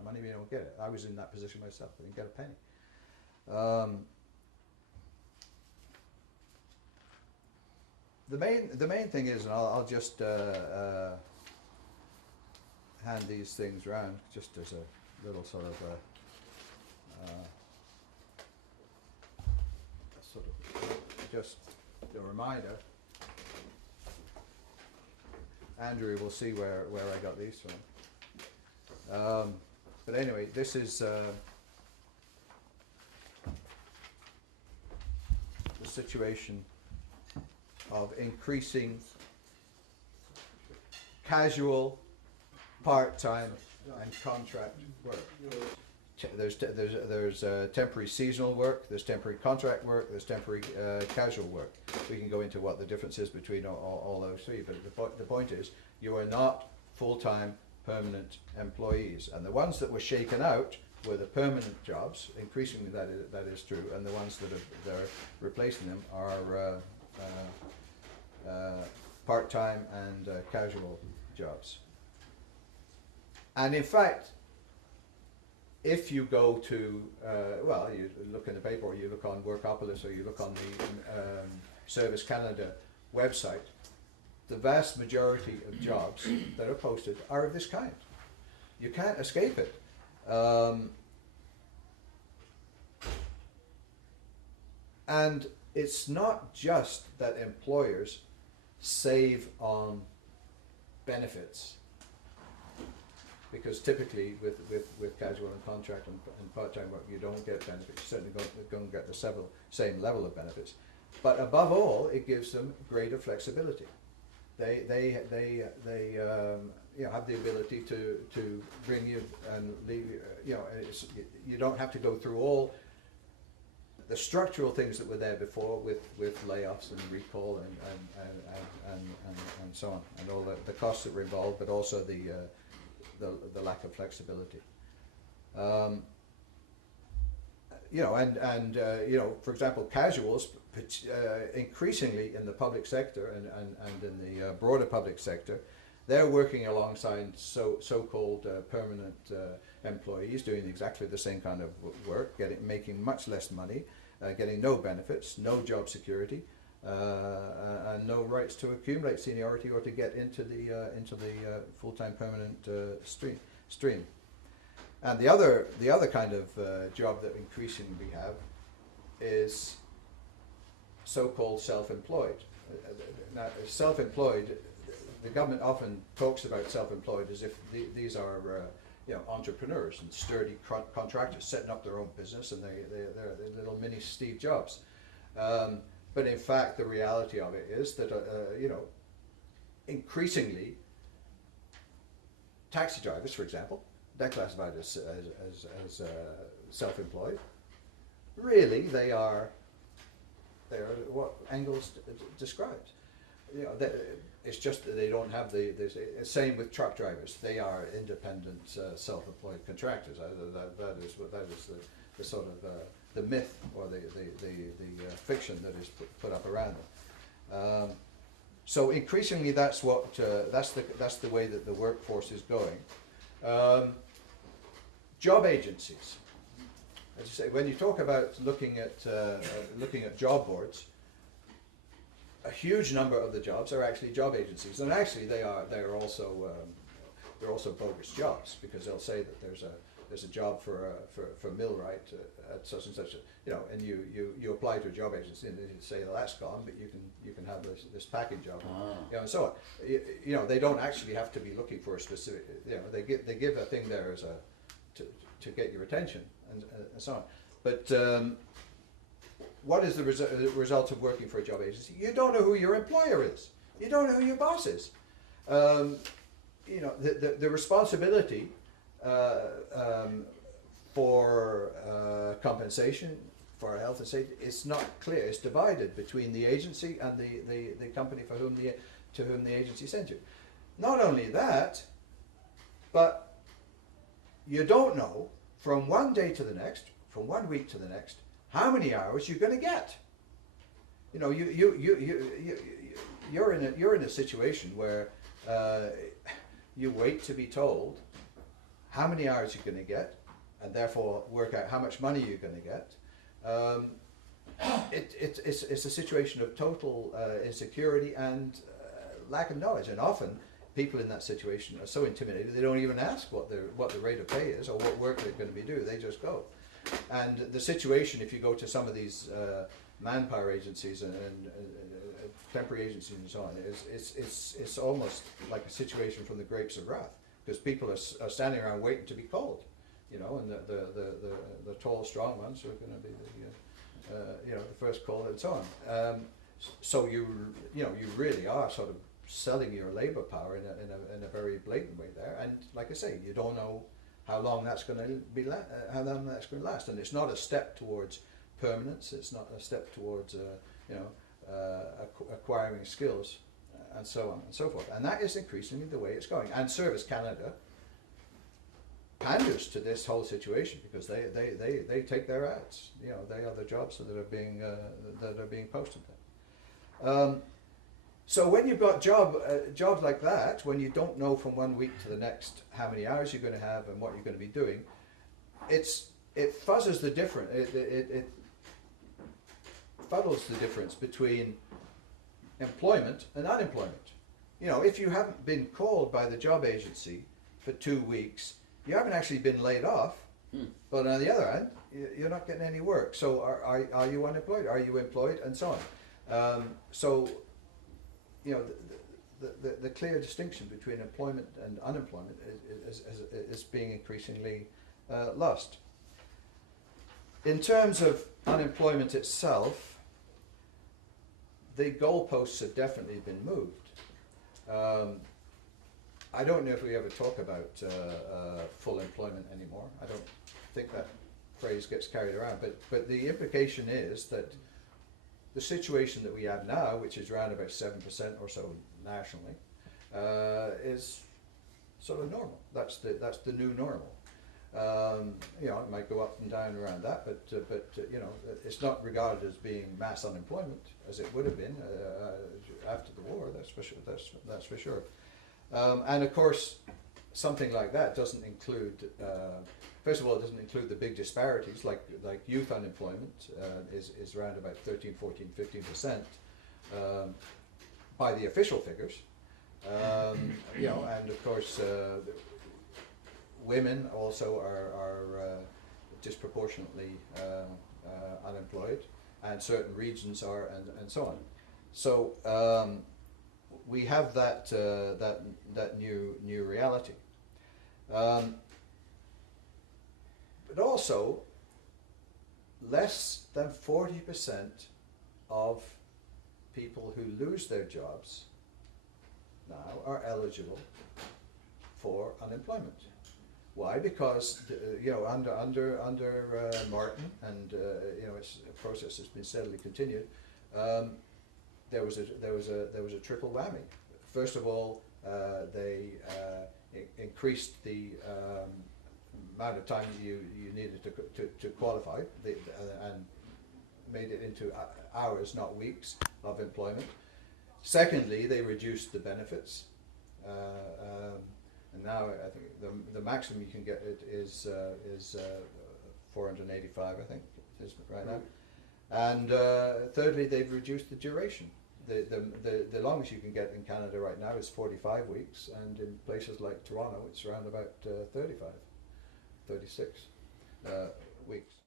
that money, we don't get it. I was in that position myself. I didn't get a penny. The main thing is, and I'll just hand these things around just as a little sort of just a reminder. Andrew will see where I got these from. But anyway, this is the situation of increasing casual, part-time and contract work. There's temporary seasonal work, there's temporary contract work, there's temporary casual work. We can go into what the difference is between all those three, but the point is, you are not full-time permanent employees, and the ones that were shaken out were the permanent jobs. Increasingly that is true, and the ones that are replacing them are part-time and casual jobs. And in fact, if you go to, you look in the paper, or you look on Workopolis, or you look on the Service Canada website, the vast majority of jobs that are posted are of this kind. You can't escape it. And it's not just that employers save on benefits, because typically with casual and contract and part-time work, you don't get benefits. You certainly don't get the same level of benefits. But above all, it gives them greater flexibility. They have the ability to bring you and leave you. You don't have to go through all the structural things that were there before with layoffs and recall and so on, and all the costs that were involved, but also the lack of flexibility. For example, casuals, increasingly in the public sector and in the broader public sector, they're working alongside so-called permanent employees, doing exactly the same kind of work, making much less money, getting no benefits, no job security, and no rights to accumulate seniority or to get into the full-time permanent stream. And the other kind of job that increasingly we have is so-called self-employed. Now, self-employed, the government often talks about self-employed as if these are entrepreneurs and sturdy contractors setting up their own business, and they're little mini Steve Jobs. But in fact, the reality of it is that increasingly, taxi drivers, for example, they're classified as self-employed. Really, they are what Engels describes. It's just that they don't have the same with truck drivers. They are independent, self-employed contractors. That is the sort of the myth or the fiction that is put up around them. So increasingly, that's the way that the workforce is going. Job agencies. As you say, when you talk about looking at job boards, a huge number of the jobs are actually job agencies, and actually they're also bogus jobs, because they'll say that there's a job for millwright at such and such, and you apply to a job agency and they say, well, that's gone, but you can have this packing job, and so on. They don't actually have to be looking for a specific, they give a thing there as to get your attention and so on. But what is the result of working for a job agency? You don't know who your employer is. You don't know who your boss is. The responsibility for compensation for health and safety is not clear. It's divided between the agency and the company to whom the agency sent you. Not only that, but you don't know from one day to the next, from 1 week to the next, how many hours you're going to get. You're in a situation where you wait to be told how many hours you're going to get, and therefore work out how much money you're going to get. It's a situation of total insecurity and lack of knowledge, and often people in that situation are so intimidated they don't even ask what the rate of pay is or what work they're going to be doing. They just go. And the situation, if you go to some of these manpower agencies and temporary agencies and so on, it's almost like a situation from the grapes of wrath, because people are standing around waiting to be called, you know, and the tall, strong ones are going to be the first call and so on. So you really are sort of selling your labour power in a very blatant way there, and like I say, you don't know how long that's going to be how long that's going to last, and it's not a step towards permanence. It's not a step towards acquiring skills and so on and so forth, and that is increasingly the way it's going. And Service Canada panders to this whole situation because they take their ads. You know, they are the jobs that are being posted there. So when you've got jobs like that, when you don't know from one week to the next how many hours you're going to have and what you're going to be doing, it fuzzes the difference. It fuddles the difference between employment and unemployment. You know, if you haven't been called by the job agency for 2 weeks, you haven't actually been laid off. But on the other hand, you're not getting any work. So are you unemployed? Are you employed? And so on. So, you know, the clear distinction between employment and unemployment is being increasingly lost. In terms of unemployment itself, the goalposts have definitely been moved. I don't know if we ever talk about full employment anymore. I don't think that phrase gets carried around, but the implication is that the situation that we have now, which is around about 7% or so nationally, is sort of normal. That's the new normal. You know, it might go up and down around that, but you know, it's not regarded as being mass unemployment as it would have been after the war. That's for sure. And of course, something like that doesn't include. First of all, it doesn't include the big disparities, like youth unemployment is around about 13, 14, 15% by the official figures. You know, and of course, women also are disproportionately unemployed, and certain regions are, and so on. So we have that new reality. But also, less than 40% of people who lose their jobs now are eligible for unemployment. Why? Because you know, under Martin, and you know, its process has been steadily continued. There was a triple whammy. First of all, they increased the amount of time you needed to qualify, and made it into hours, not weeks, of employment. Secondly, they reduced the benefits, and now I think the maximum you can get is 485, I think it is right now. And thirdly, they've reduced the duration. The longest you can get in Canada right now is 45 weeks, and in places like Toronto, it's around about 35, 36 weeks.